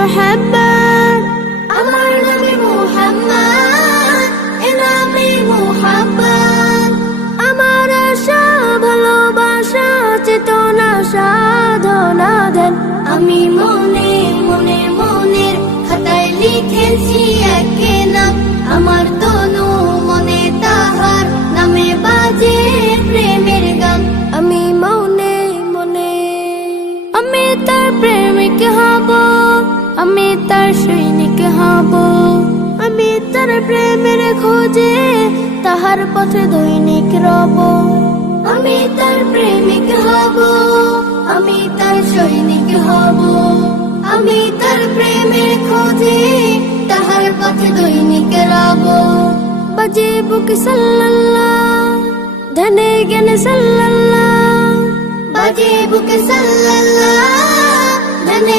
মোহাম্মদ, আমার নবী মোহাম্মদ, এ নামে মোহাম্মদ। আমার আশা ভালোবাসা চেতনা সাধনা দেন, আমি মনে মনে মনের খাতায় লিখেছি একে নাম। আমার তনু মনে তাহার নামে বাজে প্রেমের গান। আমি মনে মনে আমি তার প্রেমিক হব, আমি তার সৈনিক হব। আমি তার প্রেমের খোঁজে তাহার পথে দৈনিক রব। আমি তার প্রেমিক হব, আমি তার সৈনিক হব। আমি তার প্রেমের খোঁজে তাহার পথে দৈনিক রব। বাজে বুকে সাল্লাল্লাহ, ধ্যানে জ্ঞানে সাল্লাল্লাহ, বাজে বুকে সাল্লাল্লাহ,